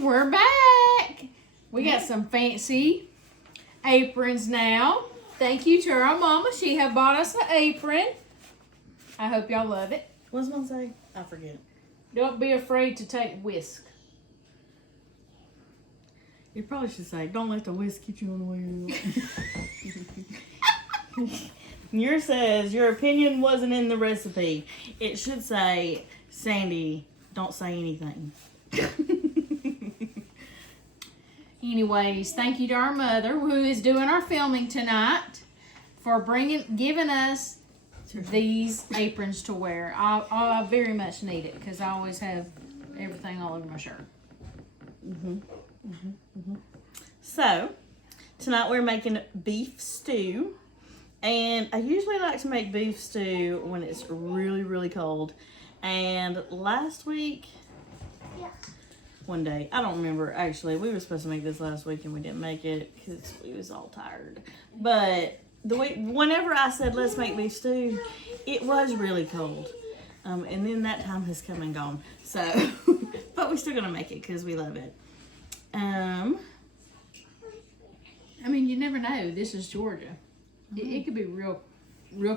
we're back. We got some fancy aprons now. Thank you to our mama. She have bought us an apron. I hope y'all love it. What's mom say? I forget. Don't be afraid to take whisk. You probably should say, don't let the whisk get you on the way. Yours says, your opinion wasn't in the recipe. It should say, Sandy, don't say anything. Anyways, thank you to our mother who is doing our filming tonight for giving us these aprons to wear. I very much need it because I always have everything all over my shirt. So, tonight we're making beef stew. And I usually like to make beef stew when it's really, really cold. And last week, one day, I don't remember actually, we were supposed to make this last week and we didn't make it because we was all tired. But whenever I said let's make beef stew, it was really cold. And then that time has come and gone. So, but we're still gonna make it because we love it. I mean, you never know. This is Georgia. It could be real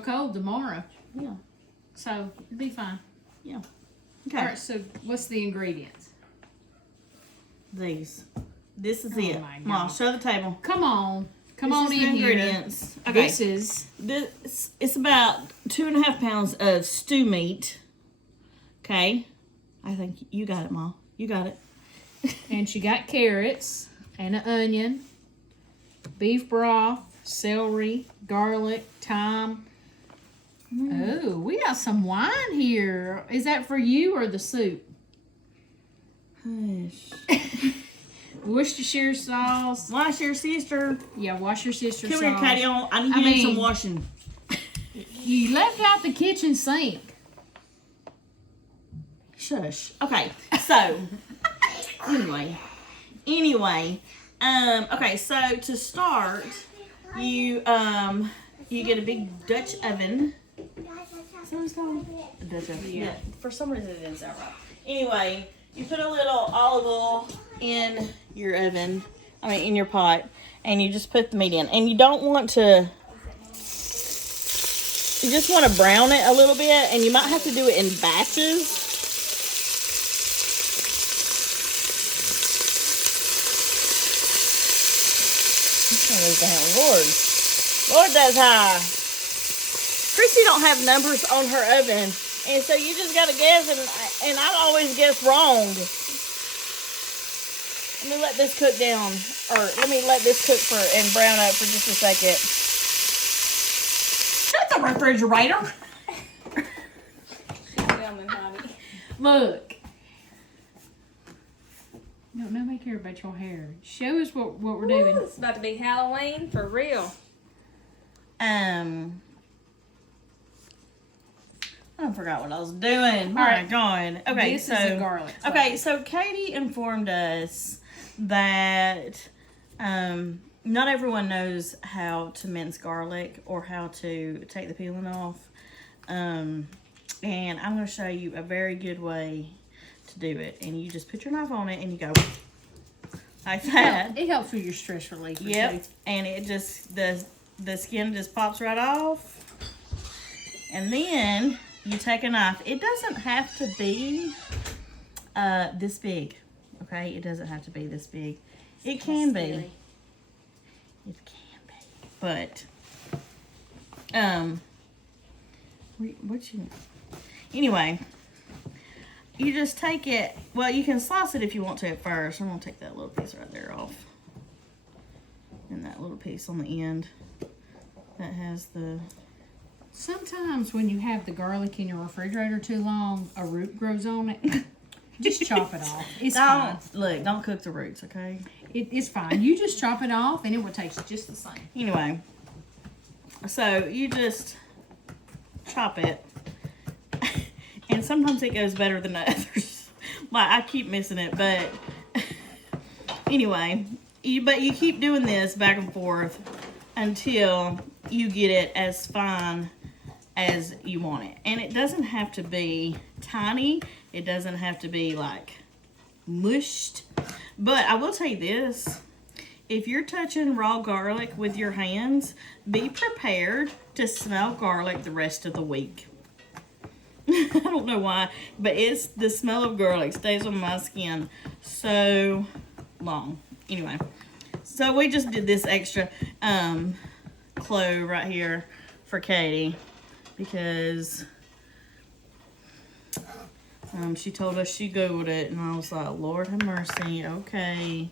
cold tomorrow. Yeah. So, it'll be fine. Yeah. Okay. All right, so what's the ingredients? These. This is it. My God. Mom, show the table. Come on. Come This on is in the here. ingredients. Okay. It's about 2.5 pounds of stew meat. Okay. I think you got it, Mom. You got it. And she got carrots and an onion, beef broth, celery, garlic, thyme. Oh, we got some wine here. Is that for you or the soup? Hush. Worcestershire sauce. Wash your sister. Yeah, wash your sister's Come sauce. here, Katie. I need you to do some washing. You left out the kitchen sink. Shush. Okay, so anyway, okay, so to start, you get a big Dutch oven. Is that what it's called? A Dutch oven. Yeah. For some reason it didn't sound right. Anyway, you put a little olive oil in your oven. In your pot, and you just put the meat in, and you don't want to. You just want to brown it a little bit, and you might have to do it in batches. Lord, that's high. Christy don't have numbers on her oven, and so you just gotta guess, and I always guess wrong. Let me let this cook down, or let me let this cook and brown up for just a second. Shut the refrigerator. Look. No, nobody care about your hair. Show us what we're doing. It's about to be Halloween for real. I forgot what I was doing. My God. Okay, this is a garlic sauce. Okay, so Katie informed us that not everyone knows how to mince garlic or how to take the peeling off. And I'm going to show you a very good way to do it. And you just put your knife on it and you go like that. It helps with your stress relief. Yep. And it just, the skin just pops right off. And then you take a knife. It doesn't have to be this big. Okay? It doesn't have to be this big. It can be. It can be. But, anyway, you just take it. Well, you can slice it if you want to at first. I'm going to take that little piece right there off. And that little piece on the end that has the... Sometimes when you have the garlic in your refrigerator too long, a root grows on it. Just chop it off. It's fine. Look, don't cook the roots, okay? It's fine. You just chop it off and it will taste just the same. Anyway, so you just chop it. And sometimes it goes better than others. Like, I keep missing it, but anyway, you keep doing this back and forth until you get it as fine as you want it. And it doesn't have to be tiny. It doesn't have to be like mushed, But I will tell you this. If you're touching raw garlic with your hands, be prepared to smell garlic the rest of the week. I don't know why, but it's the smell of garlic stays on my skin so long. Anyway, so we just did this extra clove right here for Katie because she told us she Googled it, and I was like, Lord have mercy, okay.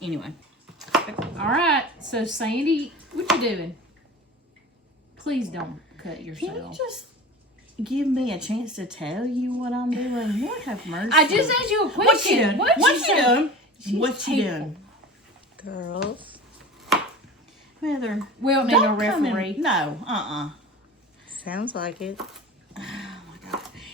Anyway. All right, so Sandy, what you doing? Please don't cut yourself. Can you just give me a chance to tell you what I'm doing? Lord have mercy. I just asked you a question. What you doing? What you doing? She's What you hateful. doing? Girls. Heather, We don't need no referee. No, Sounds like it.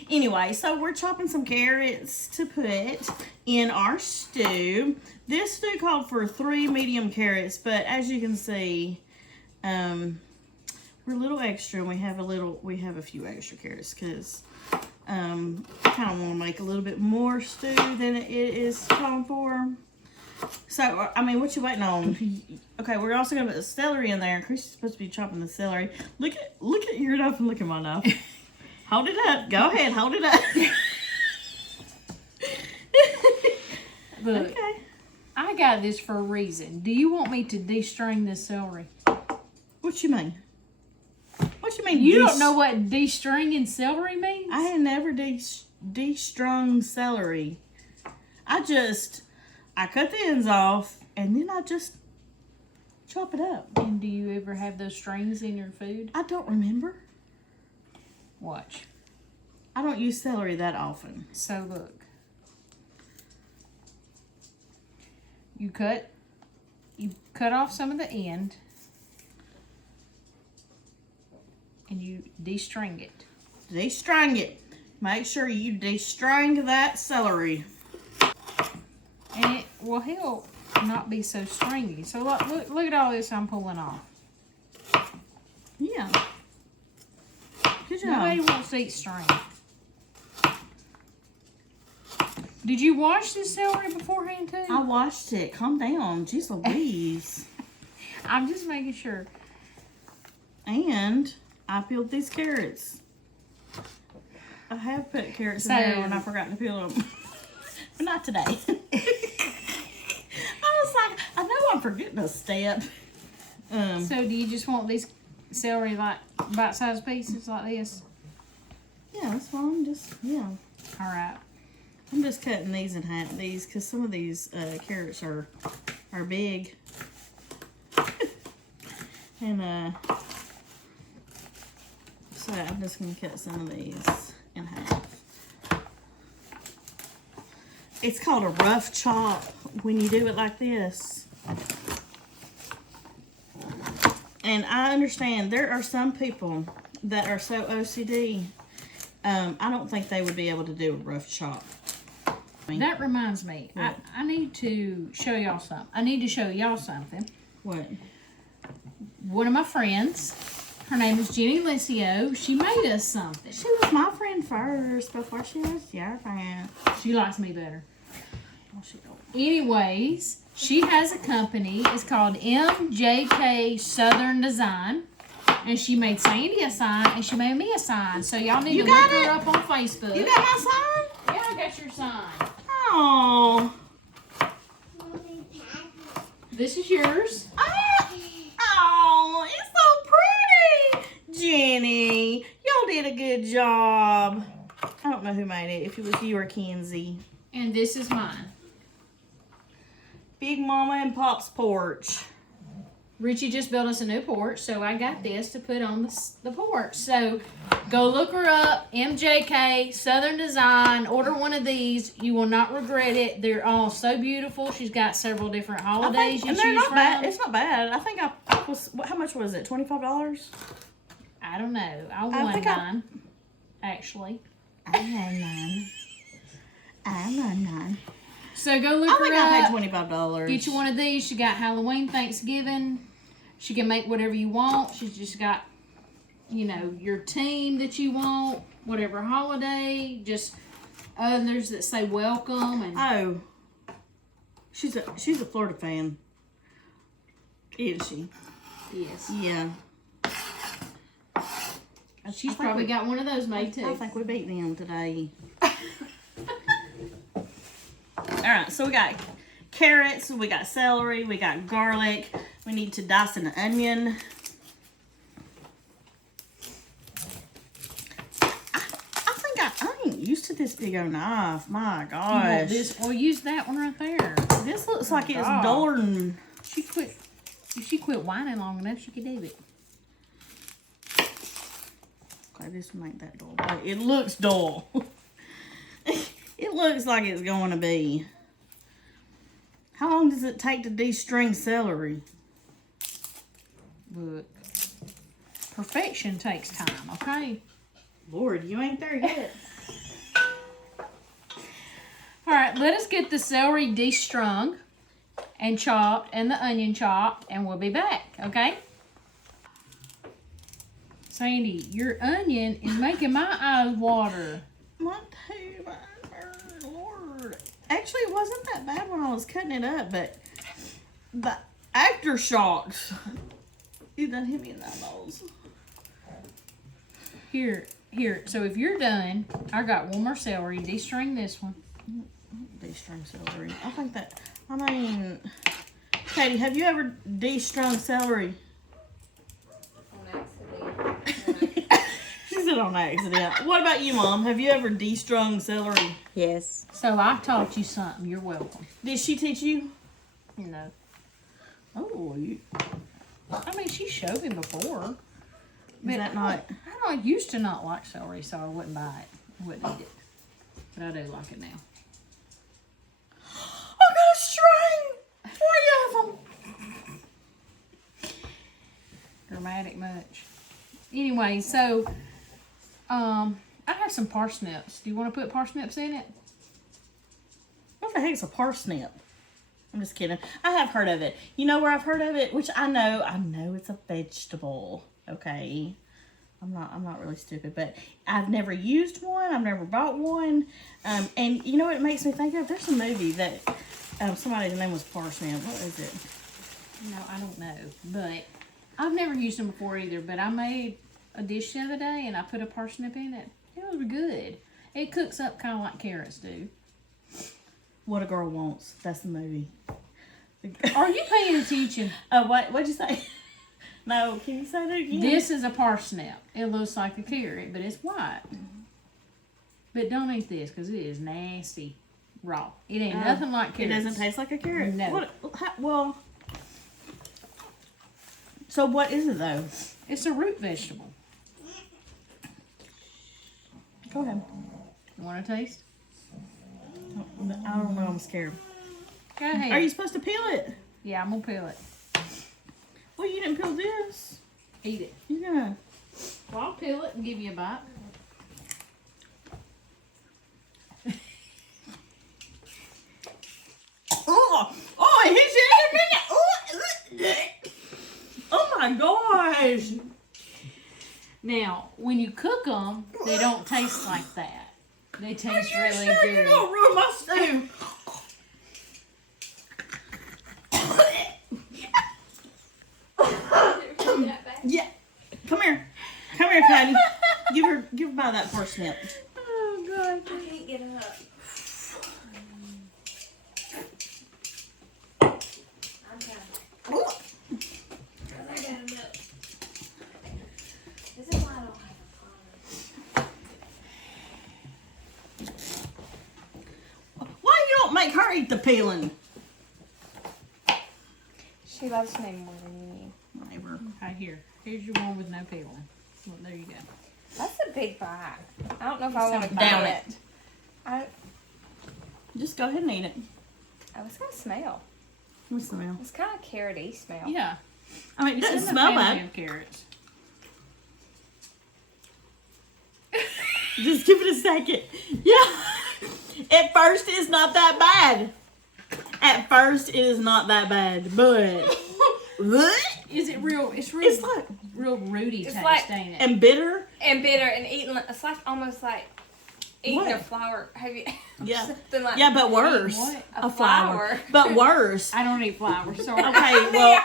Anyway, so we're chopping some carrots to put in our stew. This stew called for 3 medium carrots, but as you can see, we're a little extra, and we have a few extra carrots because I kind of want to make a little bit more stew than it is calling for. So, I mean, what you waiting on? Okay, we're also gonna put the celery in there. Christy's supposed to be chopping the celery. Look at your knife and look at my knife. Hold it up. Go ahead. Hold it up. Look, Okay. I got this for a reason. Do you want me to de-string this celery? What you mean? What you mean? You don't know what de-stringing celery means? I had never de-strung celery. I cut the ends off and then I just chop it up. And do you ever have those strings in your food? I don't remember. Watch. I don't use celery that often. So look. You cut off some of the end and you de-string it. De-string it. Make sure you de-string that celery. And it will help not be so stringy. So look at all this I'm pulling off. Yeah. Good job. Nobody wants to eat string. Did you wash this celery beforehand too? I washed it. Calm down. Jeez Louise. I'm just making sure. And I peeled these carrots. I have put carrots in there when I forgot to peel them. But not today. I was like, I know I'm forgetting a step. So do you just want these celery like bite-sized pieces like this? Yeah, that's fine. Yeah. All right. I'm just cutting these in half, because some of these carrots are big. And so I'm just going to cut some of these in half. It's called a rough chop when you do it like this. And I understand there are some people that are so OCD. I don't think they would be able to do a rough chop. That reminds me. What? I need to show y'all something. I need to show y'all something. What? One of my friends, her name is Jenny Licio. She made us something. She was my friend first before she was your friend. She likes me better. Oh, she don't. Anyways, she has a company. It's called MJK Southern Design. And she made Sandy a sign, and she made me a sign. So y'all need to look her up on Facebook. You got my sign? Yeah, I got your sign. Oh. This is yours. Oh, it's so pretty. Jenny, y'all did a good job. I don't know who made it, if it was you or Kenzie. And this is mine. Big Mama and Pop's porch. Richie just built us a new porch, so I got this to put on the porch. So go look her up, MJK Southern Design. Order one of these. You will not regret it. They're all so beautiful. She's got several different holidays you and choose they're not from. bad. It's not bad. I think I was, how much was it? $25? I don't know. I won mine, actually. I had none. So go look I think her I up. paid $25. Get you one of these. She got Halloween, Thanksgiving. She can make whatever you want. She's just got, you know, your team that you want, whatever holiday. Just others that say welcome and Oh, she's a Florida fan, isn't she? yes. Yeah. She's probably got one of those made too. I think we beat them today. Alright, so we got carrots, we got celery, we got garlic. We need to dice an onion. I ain't used to this big old knife. My gosh. We'll use that one right there. This looks like it's God. duller than... If she quit whining long enough, she could do it. Okay, this one ain't that dull. But it looks dull. It looks like it's going to be. How long does it take to de-string celery? Look. Perfection takes time, okay? Lord, you ain't there yet. All right, let us get the celery de-strung and chopped and the onion chopped, and we'll be back, okay? Sandy, your onion is making my eyes water. What the Lord? Actually, it wasn't that bad when I was cutting it up, but the aftershocks, it done hit me in the eyeballs. Here. So if you're done, I got one more celery. De-string this one. De-strung celery. I think that, I mean, Katie, have you ever de-strung celery? On accident. She said on accident. What about you, Mom? Have you ever de-strung celery? Yes. So I taught you something. You're welcome. Did she teach you? No. Oh, you. I mean, she showed me before. Is that not? I used to not like celery, so I wouldn't buy it. I wouldn't eat it. But I do like it now. I got a string! 3 of them! Dramatic much. Anyway, so, I have some parsnips. Do you want to put parsnips in it? What the heck's a parsnip? I'm just kidding. I have heard of it. You know where I've heard of it? Which I know it's a vegetable. Okay. I'm not really stupid, but I've never used one. I've never bought one. And you know what it makes me think of? There's a movie that somebody's name was Parsnip. What is it? No, I don't know. But I've never used them before either. But I made a dish the other day and I put a parsnip in it. It was good. It cooks up kind of like carrots do. What a Girl Wants. That's the movie. Are you paying attention? What'd you say? No, can you say that again? This is a parsnip. It looks like a carrot, but it's white. But don't eat this because it is nasty raw. It ain't nothing like It carrots. doesn't taste like a carrot? No. Well, so what is it though? It's a root vegetable. Go ahead. You want to taste? I don't know. I'm scared. Go ahead. Are you supposed to peel it? Yeah, I'm going to peel it. Well, you didn't peel this. Eat it. You're gonna. Well, I'll peel it and give you a bite. Oh, it hits you in a minute. Oh my gosh. Now, when you cook them, they don't taste like that. They taste really You're good. gonna ruin my stew. Yeah. Come here, Cody. Give her by that parsnip. Oh, God. I can't get up. I'm trying. Ooh. I got enough. This is why I don't have a Why you don't make her eat the peeling? She loves me more than you. Whatever. Okay, here's your one with no peeling. Well, there you go. That's a big bite. I don't know if I want to Down bite it. I Just go ahead and eat it. it's gonna smell. Let me smell. It's kind of carroty smell. Yeah. I mean, it It's in doesn't the smell family bad. of carrots. Just give it a second. Yeah. At first, it's not that bad. At first, it is not that bad, but Is it real? It's real. it's like real rooty It's taste, like- ain't it? and bitter. And bitter and eating. It's like almost like eating What? a flower. Have you? Yeah. Something like Yeah, but worse. What? A flower. But worse. I don't eat flowers, sorry. Okay, well,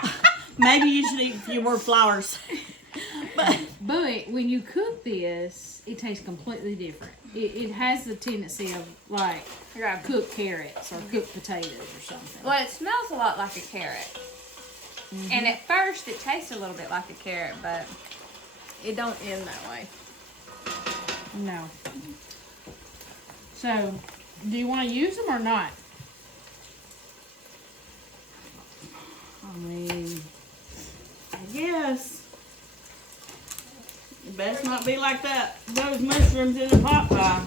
maybe you should eat a few more flowers. But But when you cook this, it tastes completely different. It has the tendency of like Yeah. cooked carrots or cooked potatoes or something. Well, it smells a lot like a carrot. And at first, it tastes a little bit like a carrot, but it don't end that way. No. So, do you want to use them or not? I mean, I guess. It best not be like that. Those mushrooms in the pot pie.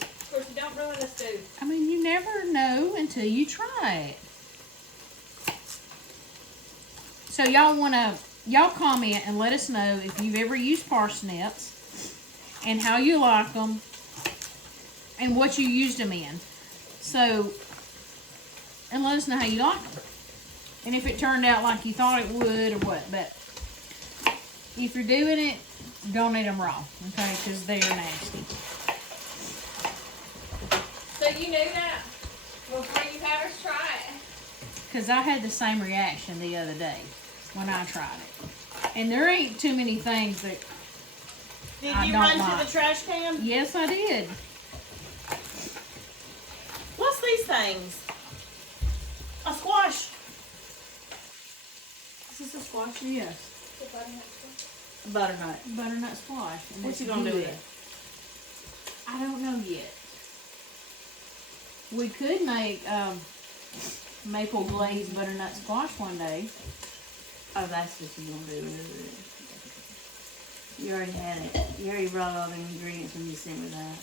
Of course, you don't ruin the stew. I mean, you never know until you try it. So y'all comment and let us know if you've ever used parsnips and how you like them and what you used them in. So, and let us know how you like them. And if it turned out like you thought it would or what. But if you're doing it, don't eat them raw, okay? Because they're nasty. So you knew that before you had us try it? Because I had the same reaction the other day when I tried it. And there ain't too many things that... Did I you don't run like. to the trash can? Yes, I did. What's these things? A squash. Is this a squash? Yes. A butternut. Butternut squash. And What it's you gonna do good. with it? I don't know yet. We could make maple glazed butternut squash one day. Oh, that's what you're gonna do with it. You already had it. You already brought all the ingredients when you sent me that.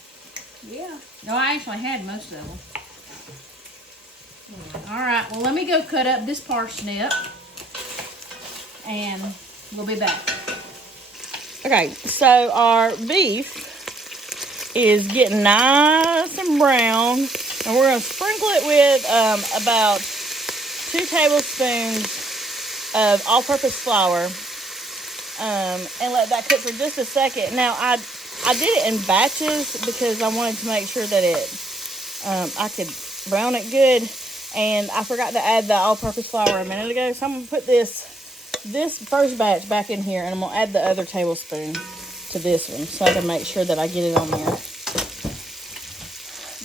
Yeah. No, I actually had most of them. All right. Well, let me go cut up this parsnip, and we'll be back. Okay, so our beef is getting nice and brown, and we're gonna sprinkle it with about 2 tablespoons of all-purpose flour, and let that cook for just a second. Now, I did it in batches because I wanted to make sure that I could brown it good, and I forgot to add the all-purpose flour a minute ago, so I'm gonna put this first batch back in here, and I'm gonna add the other tablespoon to this one so I can make sure that I get it on there.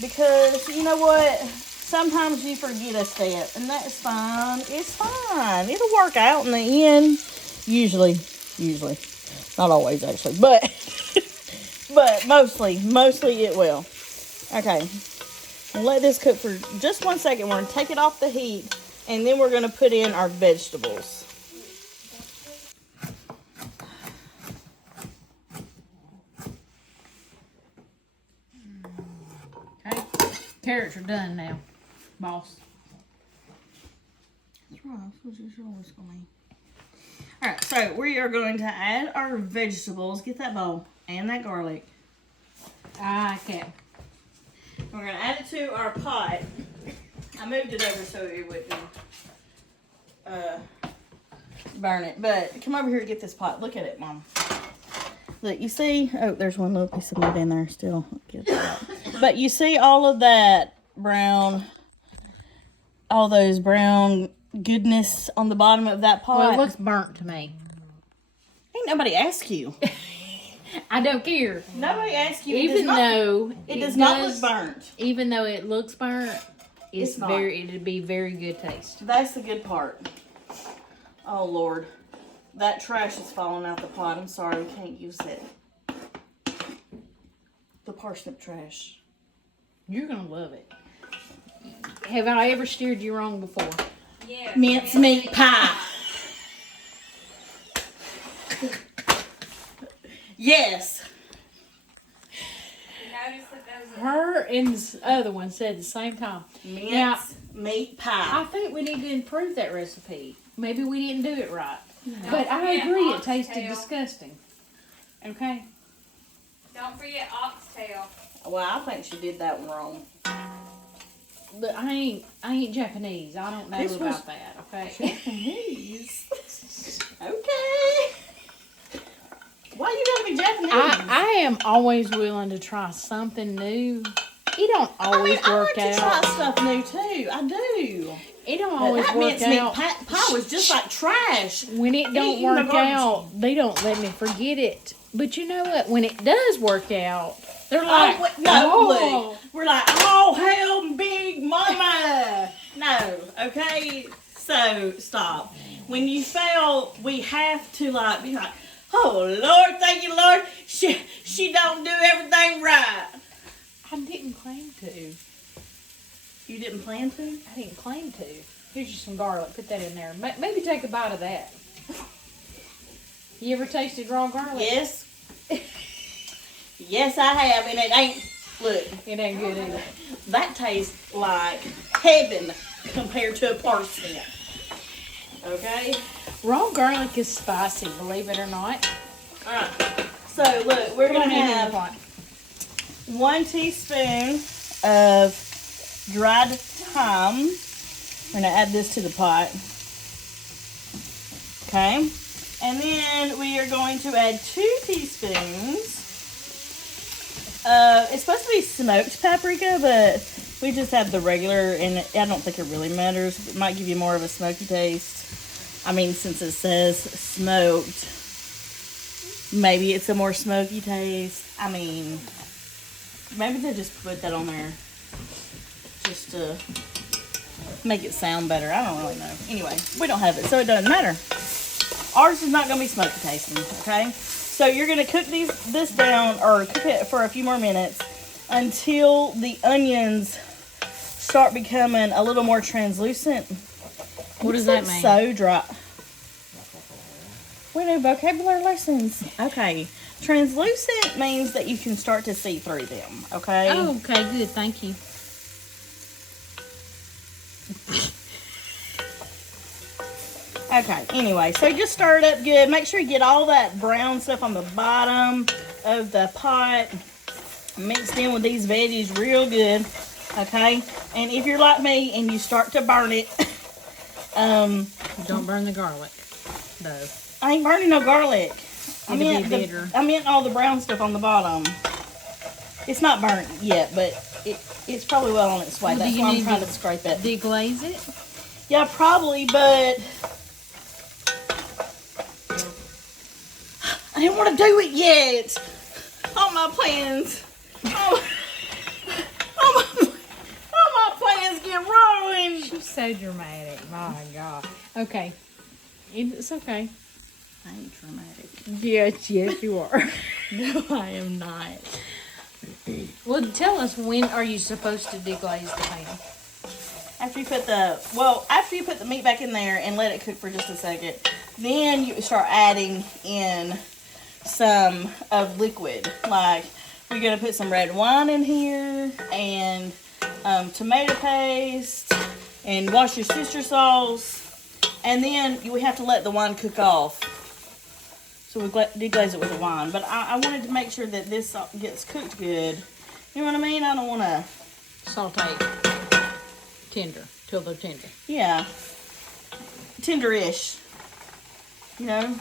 Because you know what? Sometimes you forget a step, and that's fine. It's fine. It'll work out in the end. Usually. Not always, actually, but but mostly it will. Okay. We'll let this cook for just 1 second. We're gonna take it off the heat, and then we're gonna put in our vegetables. Okay. Carrots are done now, boss. That's right. That's what you're always going to eat. Alright, so we are going to add our vegetables. Get that bowl and that garlic. I can't. We're going to add it to our pot. I moved it over so it wouldn't burn it. But come over here and get this pot. Look at it, Mom. Look, you see? Oh, there's one little piece of meat in there still. Get that. But you see all of that brown, all those brown goodness on the bottom of that pot? Well, it looks burnt to me. Ain't nobody ask you. I don't care. Nobody asked you. Even though it does not look burnt. Even though it looks burnt, It's not. it'd be very good taste. That's the good part. Oh Lord, that trash is falling out the pot. I'm sorry, we can't use it. The parsnip trash. You're gonna love it. Have I ever steered you wrong before? Yeah. Mincemeat pie. Yes. Notice that those are Her and this other one said at the same time. Now, Mincemeat I pie. think we need to improve that recipe. Maybe we didn't do it right. But I forget agree, it tasted oxtail. disgusting. Okay? Don't forget oxtail. Well, I think she did that one wrong. But I ain't Japanese. I don't know This was- about that, okay? Japanese. Okay. Why you gotta be Japanese? I am always willing to try something new. It don't always work I like out. to try stuff new too. I do. It don't But always that work mincemeat out. pie was just like trash. When it don't Eating the work garbage. out, they don't let me forget it. But you know what? When it does work out, they're like, Look. We're like, oh, hell, big mama. No, okay? So, stop. When you fail, we have to, like, be like, oh, Lord, thank you, Lord. She don't do everything right. I didn't claim to. You didn't plan to? I didn't claim to. Here's just some garlic. Put that in there. Maybe take a bite of that. You ever tasted raw garlic? Yes. Yes, I have, and it ain't, look, It ain't good either. that tastes like heaven compared to a parsnip. Okay? Raw garlic is spicy, believe it or not. Alright. So, look, we're going to have 1 teaspoon of dried thyme. We're going to add this to the pot. Okay? And then we are going to add 2 teaspoons. It's supposed to be smoked paprika, but we just have the regular, and I don't think it really matters. It might give you more of a smoky taste. I mean, since it says smoked, maybe it's a more smoky taste. I mean, maybe they just put that on there just to make it sound better. I don't really know. Anyway, we don't have it, so it doesn't matter. Ours is not going to be smoky tasting, okay? So you're going to cook this down, or cook it for a few more minutes until the onions start becoming a little more translucent. What does that mean? So dry. We do vocabulary lessons. Okay. Translucent means that you can start to see through them, okay? Oh, okay, good. Thank you. Okay, anyway, so just stir it up good. Make sure you get all that brown stuff on the bottom of the pot mixed in with these veggies real good, okay? And if you're like me and you start to burn it, Don't burn the garlic, though. I ain't burning no garlic. It'll be bitter. I meant all the brown stuff on the bottom. It's not burnt yet, but it's probably well on its way. Well, That's do you why I'm need trying to to scrape it. Deglaze it? Yeah, probably, but I didn't want to do it yet. All my plans. All my plans get ruined. She's so dramatic. My God. Okay. It's okay. I ain't dramatic. Yes, you are. No, I am not. Well, tell us, when are you supposed to deglaze the pan? After you put the meat back in there and let it cook for just a second, then you start adding in some of liquid. Like, we're gonna put some red wine in here and tomato paste and Worcestershire sauce, and then we have to let the wine cook off. So we deglaze it with the wine, but I wanted to make sure that this gets cooked good. You know what I mean? I don't want to Saute tender, till they're tender. Yeah. Tender-ish. You know?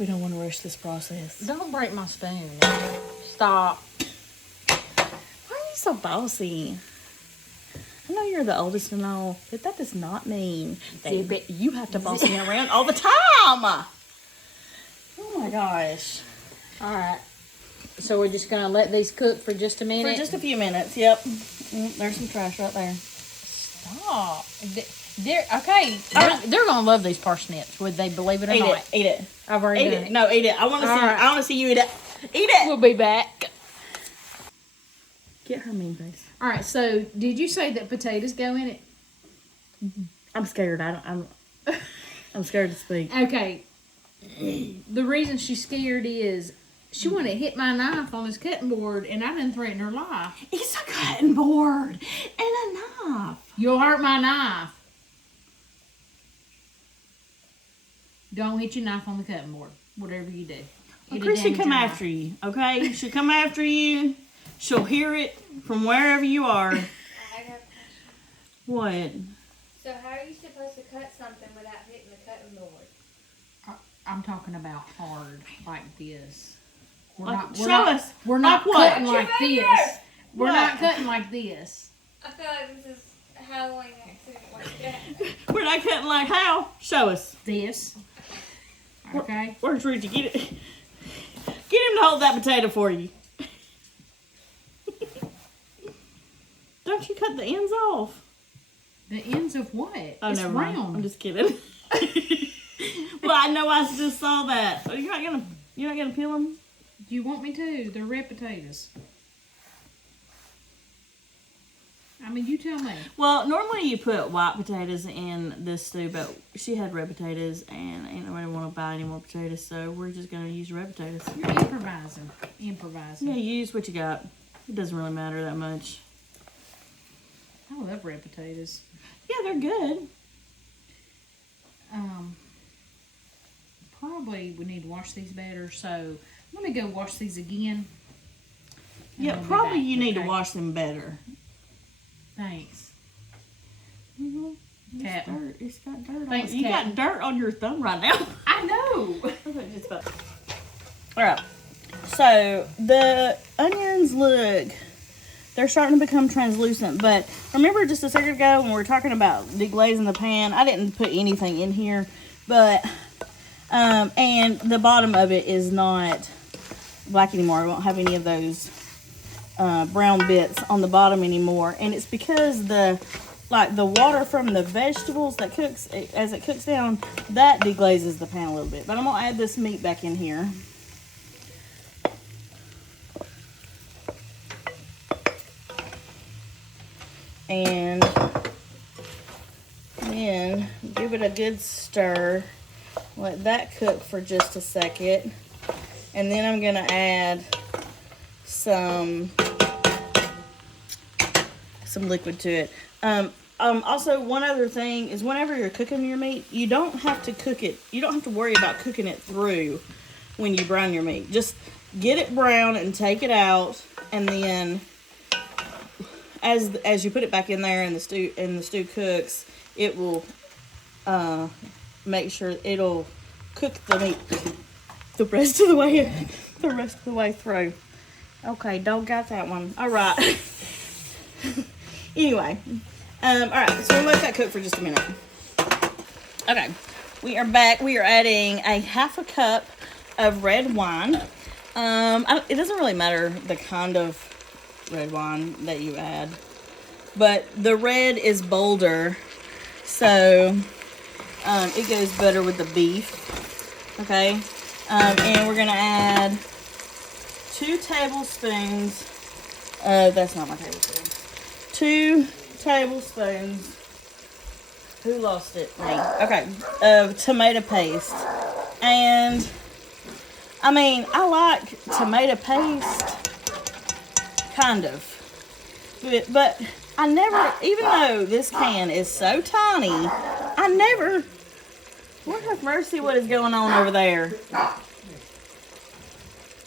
We don't want to rush this process. Don't break my spoon. Stop. Why are you so bossy? I know you're the oldest and all, but that does not mean that you have to boss me around all the time. Oh my gosh. All right. So we're just going to let these cook for just a minute? For just a few minutes, yep. There's some trash right there. Stop. Okay. They're going to love these parsnips, would they, believe it or not? Eat it. I've already Eat done it. it. No, eat it. I want to see. right. I want to see you eat it. Eat it. We'll be back. Get her mean face. All right. So, did you say that potatoes go in it? I'm scared. I'm scared to speak. Okay. The reason she's scared is she wanted to hit my knife on this cutting board, and I didn't threaten her life. It's a cutting board and a knife. You'll hurt my knife. Don't hit your knife on the cutting board. Whatever you do. Well, Christy come after you, okay? She'll come after you. She'll hear it from wherever you are. I have a question. What? So how are you supposed to cut something without hitting the cutting board? I'm talking about hard, like this. We're Like, not. show We're not, us. We're not Like what? cutting like What's your this. finger? We're What? not cutting like this. I feel like this is Halloween accident. Like that. We're not cutting like how? Show us. This. Okay. Where's Richie? Get it. Get him to hold that potato for you. Don't you cut the ends off? The ends of what? Oh, It's never round. mind. I'm just kidding. Well, I know I just saw that. Oh, you're not gonna peel them? Do you want me to? They're red potatoes. I mean, you tell me. Well, normally you put white potatoes in this stew, but she had red potatoes, and ain't nobody want to buy any more potatoes, so we're just gonna use red potatoes. You're improvising. Improvising. Yeah, you use what you got. It doesn't really matter that much. I love red potatoes. Yeah, they're good. Probably we need to wash these better, so let me go wash these again. and Yeah, we'll be probably back, you need to okay? wash them better. Thanks. It's Captain. dirt. It's got dirt Thanks, on it. You Captain. got dirt on your thumb right now. I know. Alright. So the onions look, they're starting to become translucent, but remember just a second ago when we were talking about deglazing the pan, I didn't put anything in here, but and the bottom of it is not black anymore. I won't have any of those brown bits on the bottom anymore, and it's because the water from the vegetables that cooks as it cooks down, that deglazes the pan a little bit. But I'm gonna add this meat back in here. And then give it a good stir. Let that cook for just a second. And then I'm gonna add some liquid to it. Also, one other thing is whenever you're cooking your meat, you don't have to cook it. You don't have to worry about cooking it through when you brown your meat. Just get it brown and take it out, and then as you put it back in there and the stew cooks, it will make sure it'll cook the meat the rest of the way through. Okay, don't got that one. All right. Anyway, all right. So we'll let that cook for just a minute. Okay, we are back. We are adding a half a cup of red wine. It doesn't really matter the kind of red wine that you add, but the red is bolder, so it goes better with the beef. Okay, and we're gonna add 2 tablespoons. That's not my tablespoon. 2 tablespoons. Who lost it? Me. Okay, of tomato paste, and I mean I like tomato paste, kind of. But I never, even though this can is so tiny, I never, Lord have mercy, what is going on over there?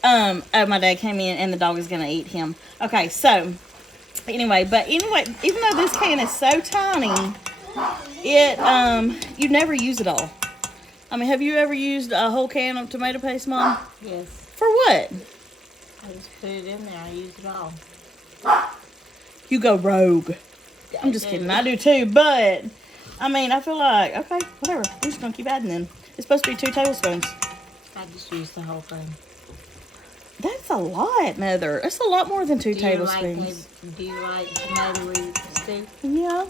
Oh, my dad came in and the dog is going to eat him. Okay, so, anyway, even though this can is so tiny, you never use it all. I mean, have you ever used a whole can of tomato paste, Mom? Yes. For what? I just put it in there. I use it all. You go rogue. I'm just kidding. I do too, but I mean, I feel like, okay, whatever. We're just gonna keep adding them. It's supposed to be 2 tablespoons. I just use the whole thing. That's a lot, Mother. It's a lot more than 2 tablespoons. Do you like tomatoey stew? Yeah.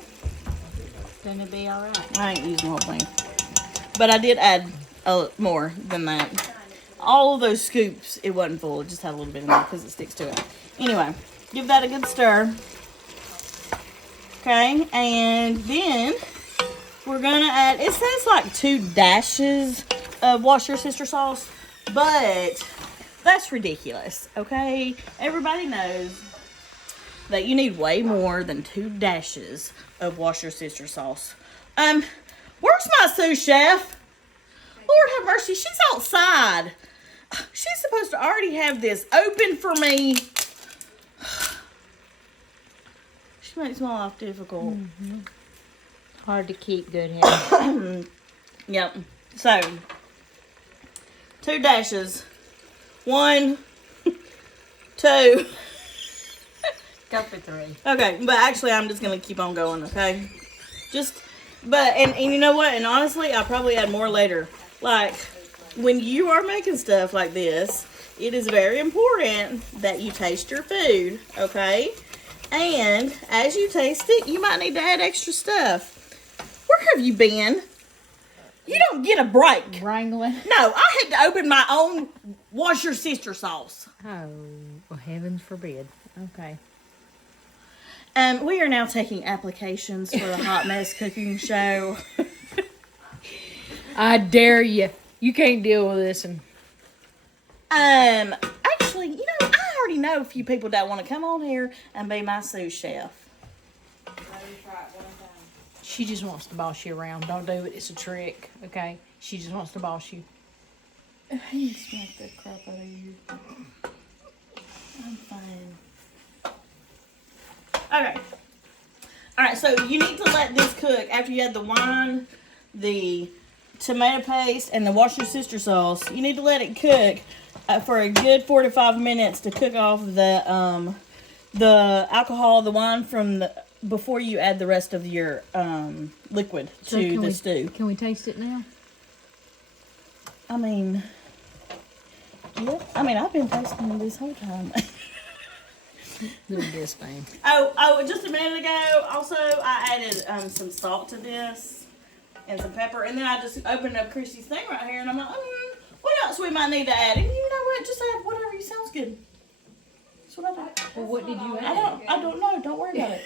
Then it'll be all right. I ain't using the whole thing. But I did add more than that. All of those scoops, it wasn't full. It just had a little bit in there because it sticks to it. Anyway, give that a good stir. Okay, and then we're gonna add, it says like 2 dashes of Wash Your Sister sauce, but that's ridiculous, okay? Everybody knows that you need way more than 2 dashes of Wash Your Sister sauce. Where's my sous chef? Lord have mercy, she's outside. She's supposed to already have this open for me. She makes my life difficult. Mm-hmm. Hard to keep good health. Yep. So, 2 dashes. 1, 2. Go for 3. Okay, but actually I'm just gonna keep on going, okay? And you know what? And honestly, I'll probably add more later. Like, when you are making stuff like this, it is very important that you taste your food, okay? And as you taste it, you might need to add extra stuff. Where have you been? You don't get a break. Wrangling. No, I had to open my own wash your sister sauce. Oh, well, heavens forbid. Okay. We are now taking applications for the Hot Mess Cooking Show. I dare you. You can't deal with this. Actually, you know, I already know a few people that want to come on here and be my sous chef. She just wants to boss you around. Don't do it. It's a trick. Okay? She just wants to boss you. You smack the crap out of you. I'm fine. Okay. Alright, so you need to let this cook after you add the wine, the tomato paste, and the wash your sister sauce. You need to let it cook for a good 4 to 5 minutes to cook off the alcohol, the wine from the before you add the rest of your liquid to the stew. Can we taste it now? I mean, yeah. I mean, I've been tasting it this whole time. Do this thing. Oh, just a minute ago, also, I added some salt to this and some pepper. And then I just opened up Christy's thing right here. And I'm like, what else we might need to add? And you know what? Just add whatever you sounds good. That's what I do. Well, what did you add? I don't know. Don't worry about it.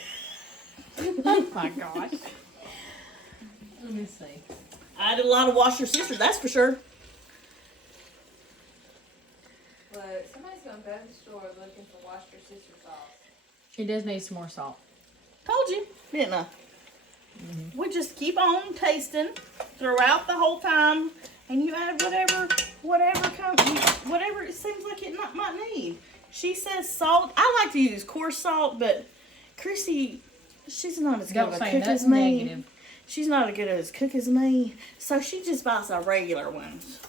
Oh my gosh. Let me see. I did a lot of wash your sister, that's for sure. Look, somebody's gonna go to the store looking for wash your sister sauce. She does need some more salt. Told you, didn't I? We just keep on tasting throughout the whole time, and you add whatever it seems like it might need. She says salt. I like to use coarse salt, but Chrissy, she's not as good of a cook as me. Negative. She's not as good as a cook as me, so she just buys our regular ones.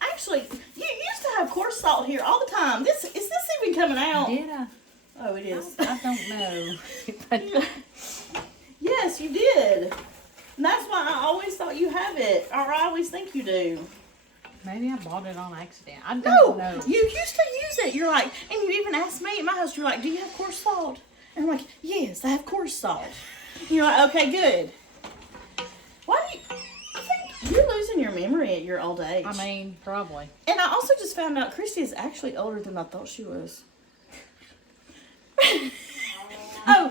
Actually, you used to have coarse salt here all the time. Is this even coming out? Did I? Oh, it is. I don't know. Yes, you did. And that's why I always thought you have it, or I always think you do. Maybe I bought it on accident. I don't know. You used to use it. You're like, and you even asked me at my house, you're like, do you have coarse salt? And I'm like, yes, I have coarse salt. And you're like, okay, good. Why do you, I think you're losing your memory at your old age. I mean, probably. And I also just found out Christy is actually older than I thought she was. Oh,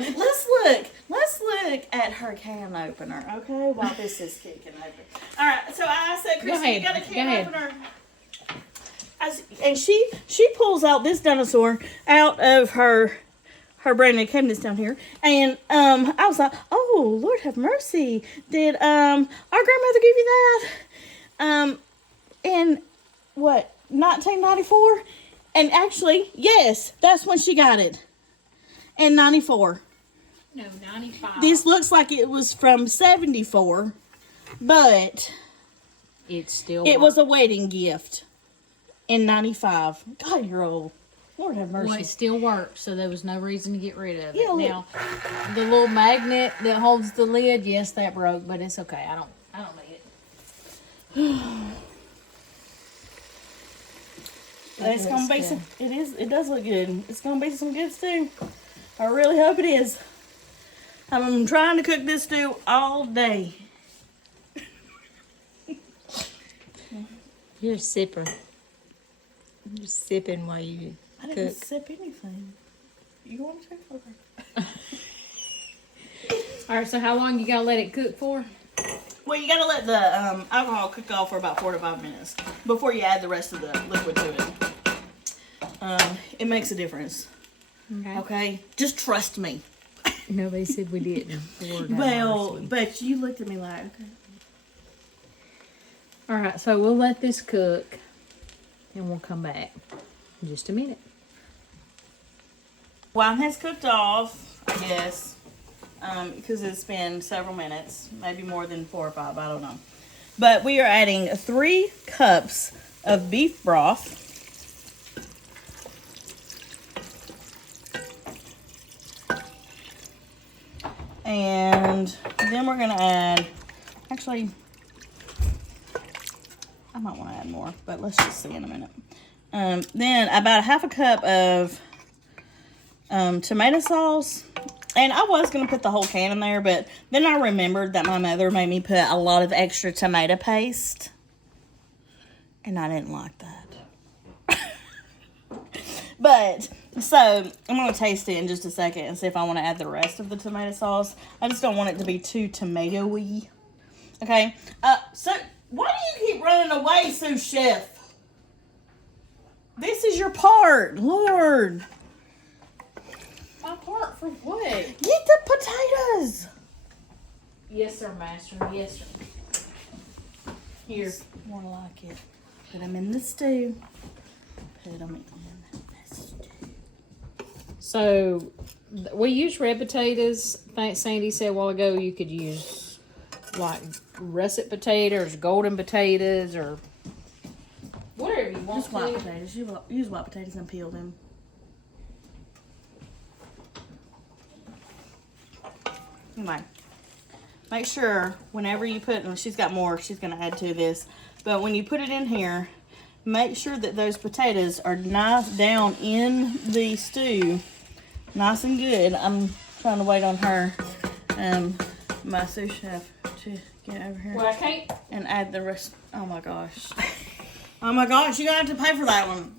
let's look at her can opener, okay? While this is kicking open. All right, so I said, Christy, you got a can opener. And she pulls out this dinosaur out of her brand new cabinets down here, and I was like, oh, Lord have mercy, did our grandmother give you that? In what, 1994? And actually, yes, that's when she got it. In 94. No, 95. This looks like it was from 74, but it was a wedding gift in 95. God, you're old. Lord have mercy. Well, it still works, so there was no reason to get rid of it. Yeah, look. Now, the little magnet that holds the lid, yes, that broke, but it's okay. I don't need it. It's gonna be some. It does look good. It's gonna be some good stew. I really hope it is. I'm trying to cook this stew all day. You're a sipper. You're sipping while you I didn't cook. sip anything. You want to? Okay. All right, so how long you gotta let it cook for? Well, you gotta let the alcohol cook off for about 4 to 5 minutes before you add the rest of the liquid to it. It makes a difference. Okay? Just trust me. Nobody said we didn't. Well, but you looked at me like, okay. All right, so we'll let this cook, and we'll come back in just a minute. Wine has cooked off, I guess. because it's been several minutes, maybe more than 4 or 5, I don't know. But we are adding 3 cups of beef broth. And then we're gonna add, actually, I might want to add more, but let's just see in a minute. Then about 1/2 cup of tomato sauce. And I was going to put the whole can in there, but then I remembered that my mother made me put a lot of extra tomato paste. And I didn't like that. But, so, I'm going to taste it in just a second and see if I want to add the rest of the tomato sauce. I just don't want it to be too tomato-y. Okay? So, why do you keep running away, sous chef? This is your part, Lord. My part for what? Get the potatoes. Yes, sir, master. Yes, sir. Here. More like it. Put them in the stew. Put them in the stew. So, we use red potatoes. I think Sandy said a while ago you could use like russet potatoes, golden potatoes, or whatever you want Just white to. potatoes. Use white potatoes and peel them. Anyway, make sure whenever you put, and she's got more she's going to add to this, but when you put it in here, make sure that those potatoes are nice down in the stew, nice and good. I'm trying to wait on her, my sous chef, to get over here. Well, I can't. And add the rest. Oh my gosh. Oh my gosh, you're going to have to pay for that one.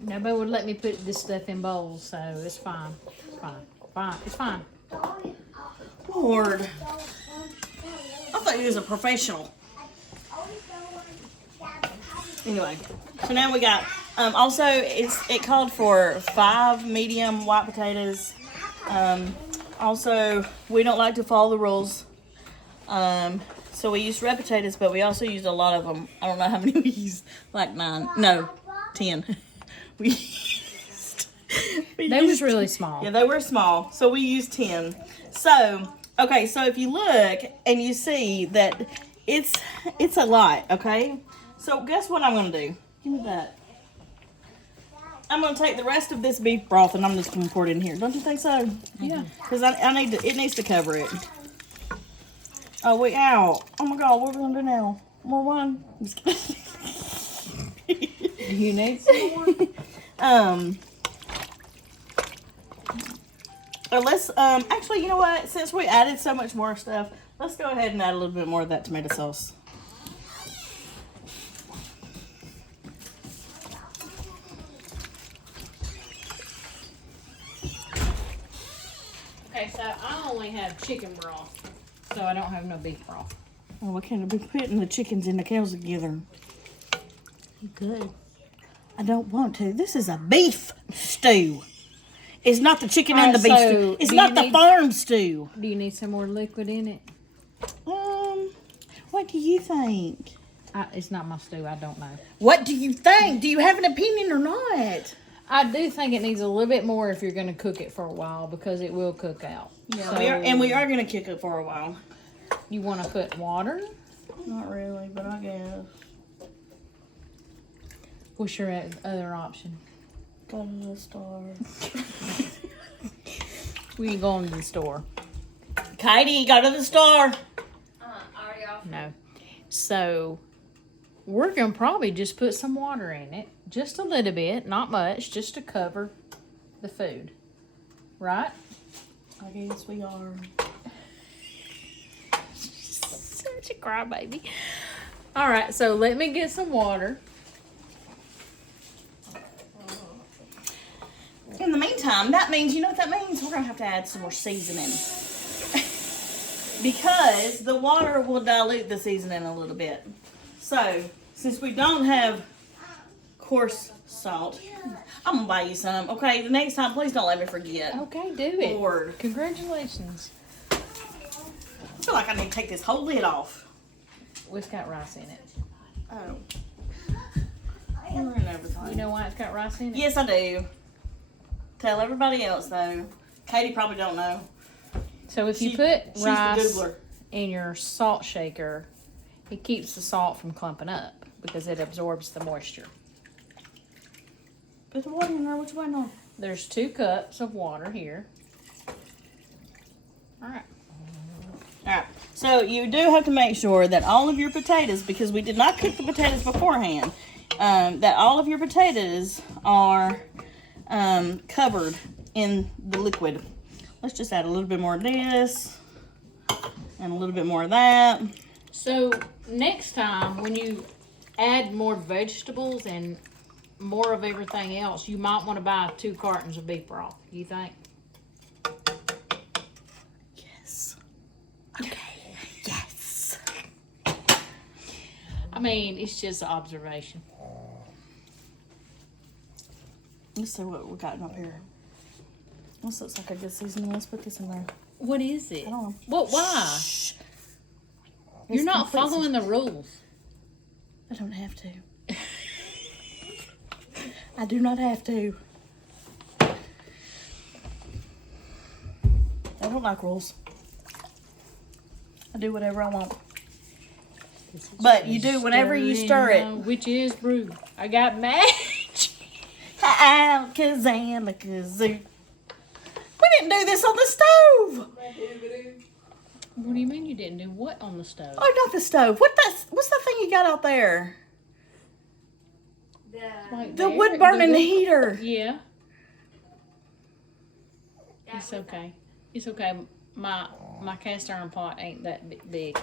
Nobody would let me put this stuff in bowls, so it's fine. It's fine. It's fine. Lord. I thought you was a professional. Anyway, so now we got, also it called for 5 medium white potatoes. Also, we don't like to follow the rules. So we used red potatoes, but we also used a lot of them. I don't know how many we used, like 9, no, 10. They was really small. Yeah, they were small, so we used 10. So, okay, so if you look and you see that it's a lot, okay? So guess what I'm gonna do? Give me that. I'm gonna take the rest of this beef broth and I'm just gonna pour it in here. Don't you think so? Yeah. Because I need to. It needs to cover it. Oh wait, ow! Oh my God, what are we gonna do now? More wine? I'm just kidding. You need some more? Let's, actually, you know what? Since we added so much more stuff, let's go ahead and add a little bit more of that tomato sauce. Okay, so I only have chicken broth, so I don't have no beef broth. Oh, we can't be putting the chickens and the cows together. You could. I don't want to. This is a beef stew. It's not the chicken and the beef so stew. It's do not you the need- farm stew. Do you need some more liquid in it? What do you think? It's not my stew. I don't know. What do you think? Do you have an opinion or not? I do think it needs a little bit more if you're going to cook it for a while because it will cook out. Yeah, So, we are going to kick it for a while. You want to put water? Not really, but I guess. What's your other option? Go to the store. We can go into the store. Katie, go to the store. Already off. No. So we're going to probably just put some water in it. Just a little bit, not much, just to cover the food. Right? I guess we are. Such a crybaby. All right, so let me get some water. In the meantime, that means, you know what that means? We're going to have to add some more seasoning. Because the water will dilute the seasoning a little bit. So, since we don't have coarse salt, I'm going to buy you some. Okay, the next time, please don't let me forget. Okay, do it. Lord. Congratulations. I feel like I need to take this whole lid off. Well, it's got rice in it. Oh. And everything. You know why it's got rice in it? Yes, I do. Tell everybody else, though. Katie probably don't know. So if you She's put the rice Googler. in your salt shaker, it keeps the salt from clumping up because it absorbs the moisture. Put the water in there. What you waiting on? There's 2 cups of water here. All right. All right. So you do have to make sure that all of your potatoes, because we did not cook the potatoes beforehand, that all of your potatoes are covered in the liquid. Let's just add a little bit more of this and a little bit more of that. So next time when you add more vegetables and more of everything else, you might want to buy 2 cartons of beef broth. You think? Yes. Okay. Yes. I mean, it's just an observation. Let's see what we got up here. This looks like a good seasoning. Let's put this in there. What is it? I don't know. What? Why? Shh. You're It's not complete following the rules. I don't have to. I do not have to. I don't like rules. I do whatever I want. But you do whenever you stir it. Which is brew. I got magic. Alakazam, alakazoo. We didn't do this on the stove. What do you mean you didn't do what on the stove? Oh, not the stove. What's that thing you got out there? Right The there, wood burning wood- heater. Yeah. It's okay. It's okay. My cast iron pot ain't that big.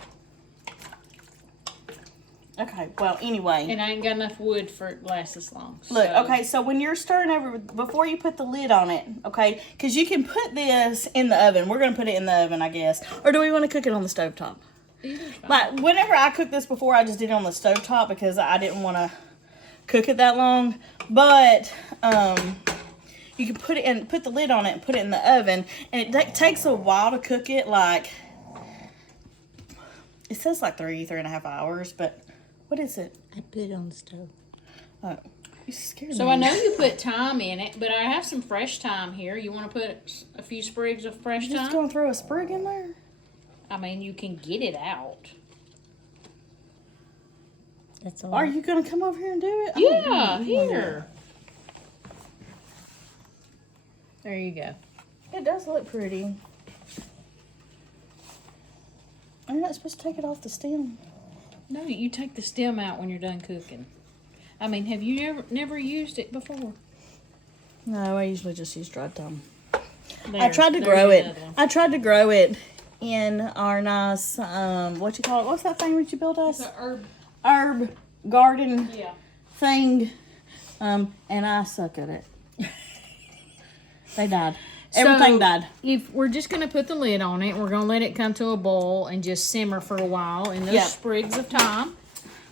Okay, well, anyway. And I ain't got enough wood for it to last this long. Look, so- okay, so when you're stirring over, before you put the lid on it, okay, because you can put this in the oven. We're going to put it in the oven, I guess. Or do we want to cook it on the stovetop? Either's fine. Like, whenever I cooked this before, I just did it on the stovetop because I didn't want to cook it that long. But you can put it in, put the lid on it and put it in the oven. And it takes a while to cook it, like, it says like 3.5 hours, but what is it? I put it on the stove. Oh, you scared me. So I know you put thyme in it, but I have some fresh thyme here. You want to put a few sprigs of fresh Just thyme? going to throw a sprig in there? I mean, you can get it out. That's all. Are you going to come over here and do it? Yeah, here. There you go. It does look pretty. I'm not supposed to take it off the stem. No, you take the stem out when you're done cooking. I mean, have you never used it before? No, I usually just use dried thyme. I There, tried to there's grow it. another one. I tried to grow it in our nice, what you call it? What's that thing that you built us? It's a herb. Herb garden Yeah. thing. And I suck at it. They died. Everything So, died. If we're just gonna put the lid on it, we're gonna let it come to a boil and just simmer for a while, and those Yeah. sprigs of thyme,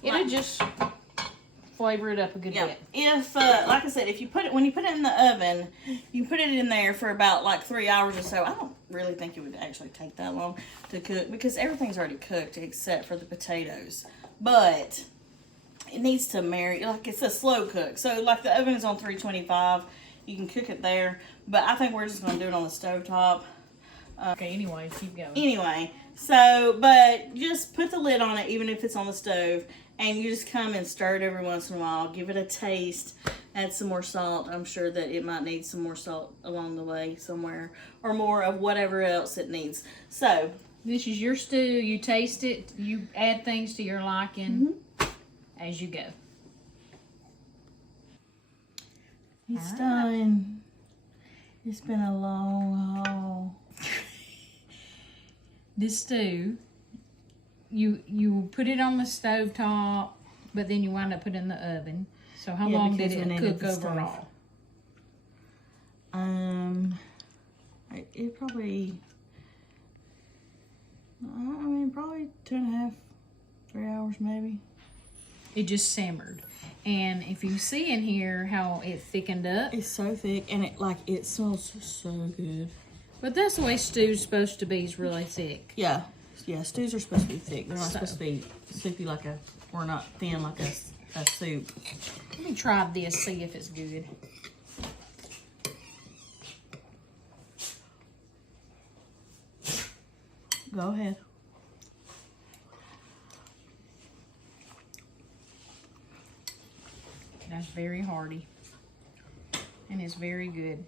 it'll Right. just flavor it up a good Yeah. bit. If, like I said, if you put it, when you put it in the oven, you put it in there for about like 3 hours or so. I don't really think it would actually take that long to cook because everything's already cooked except for the potatoes. But it needs to marry, like it's a slow cook. So like the oven is on 325. You can cook it there. But I think we're just going to do it on the stovetop. Okay, anyway, keep going. Anyway, so, but just put the lid on it, even if it's on the stove, and you just come and stir it every once in a while. Give it a taste. Add some more salt. I'm sure that it might need some more salt along the way somewhere, or more of whatever else it needs. So, This is your stew. You taste it. You add things to your liking as you go. it's done. It's been a long haul. This stew, you put it on the stove top, but then you wind up putting it in the oven. So how Yeah, long did because we it needed cook the stove. overall? It probably, I mean, probably 2.5, 3 hours maybe. It just simmered. And if you see in here how it thickened up, It's so thick, and it smells so good. but that's the way stew's supposed to be, is really thick. Yeah, stews are supposed to be thick. They're not So- supposed to be soupy or not thin like a soup. Let me try this, see if it's good. Go ahead. That's very hearty. And it's very good.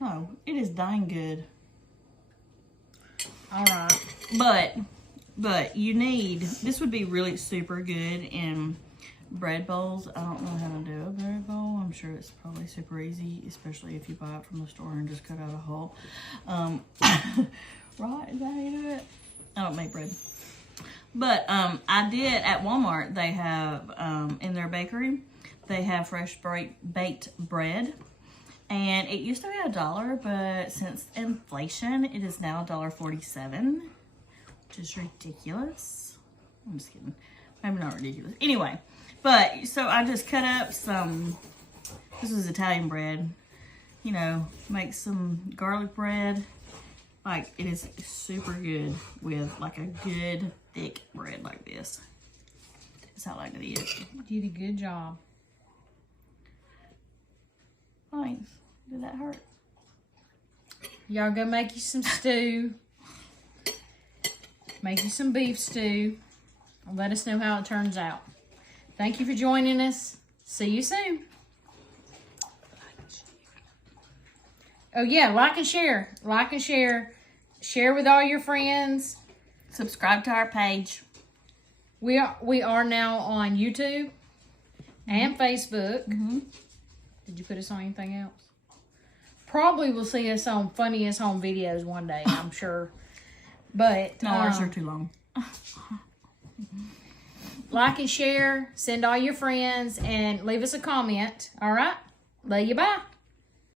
Oh, it is dang good. All right. But you need, this would be really super good in bread bowls. I don't know how to do a bread bowl. I'm sure it's probably super easy, especially if you buy it from the store and just cut out a hole. Right, is that how you do it? I don't make bread. But I did at Walmart, they have, in their bakery, they have fresh baked bread. And it used to be $1, but since inflation, it is now $1.47, which is ridiculous. I'm just kidding. Maybe not ridiculous. Anyway, but so I just cut up some, this is Italian bread, you know, make some garlic bread. Like, it is super good with like a good thick bread like this. That's how I like to eat it. You did a good job. Thanks. Did that hurt? Y'all go make you some stew. Make you some beef stew. And let us know how it turns out. Thank you for joining us. See you soon. Oh yeah, like and share. Like and share. Share with all your friends. Subscribe to our page. We are now on YouTube and Facebook. Did you put us on anything else? Probably will see us on Funniest Home Videos one day, I'm sure. But No, ours are too long. like and share, send all your friends, and leave us a comment. All right? Love you, bye.